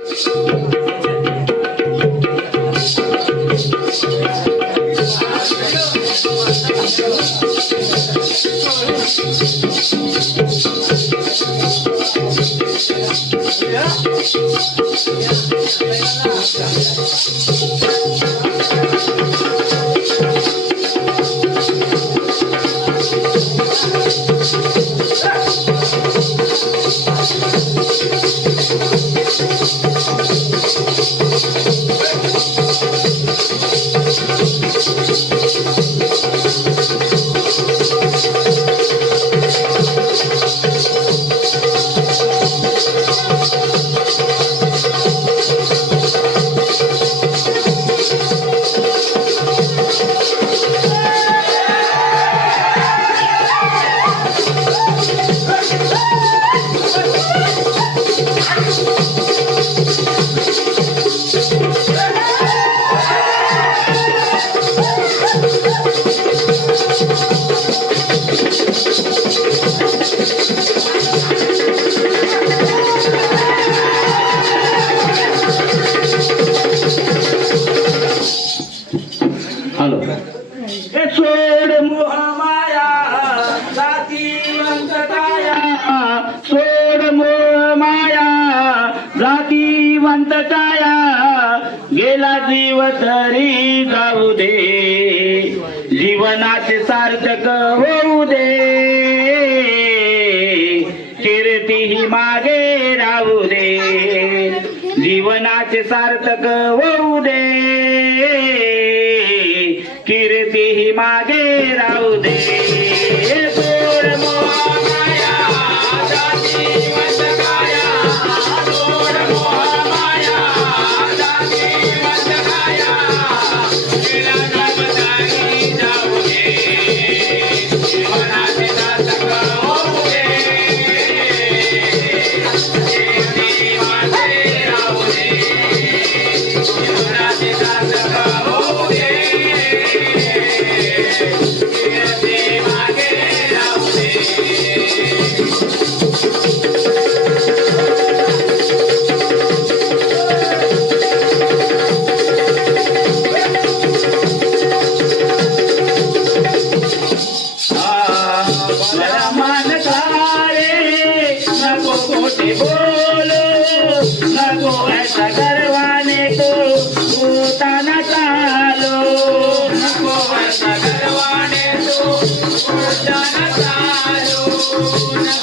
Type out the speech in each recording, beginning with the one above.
Yeah. सोड मो माया जातीवंत छाया गेला जीव तरी जाऊ दे. जीवनाचे सार्थक होऊ दे. किरती ही मागे राहू दे. जीवनाचे सार्थक होऊ दे. कीर्ती ही मागे राहू दे.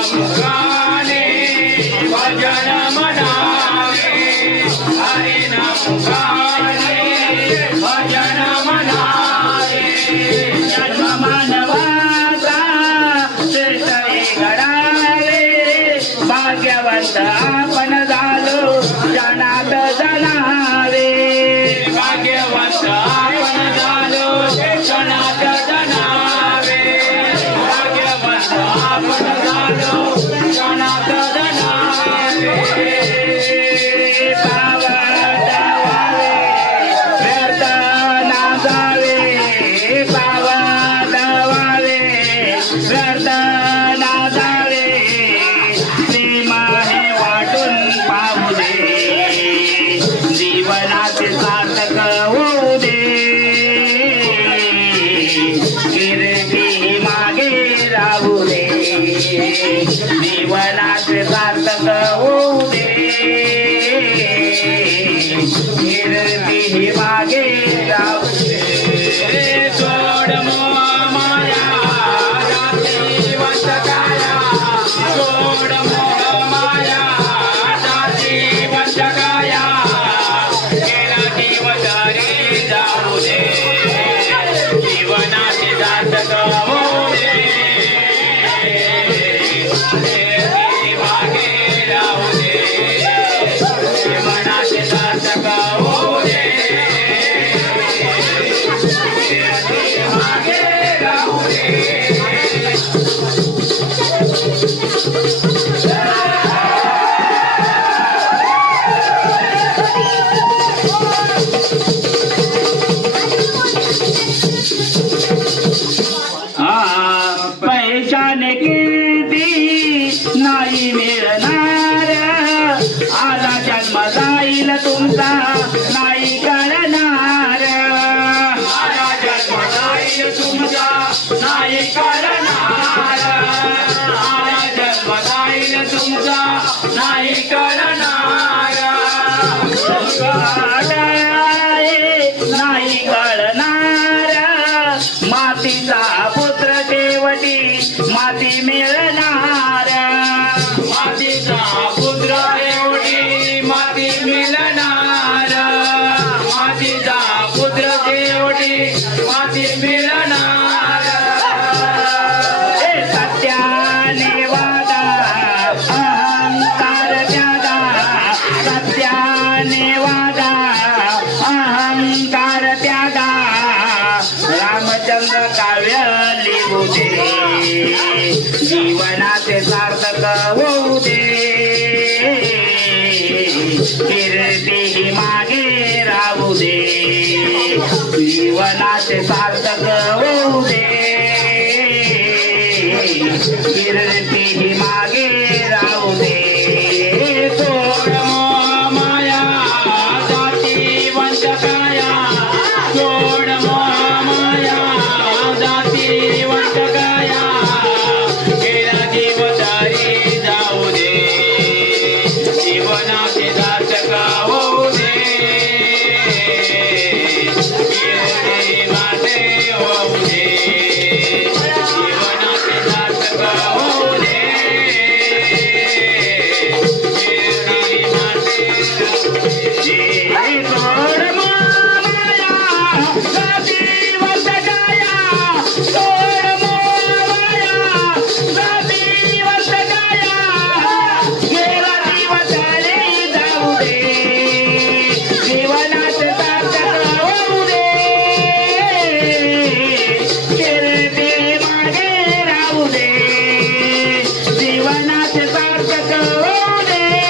Bravo, bravo. कीर्ति ಶಂಕರನಾಯ तुझे जीवनाचे सार्थक होऊ दे. कीर्ती मागे राहू दे. जीवनाचे सार्थक होऊ दे. कीर्ती van. Let's go, let's go,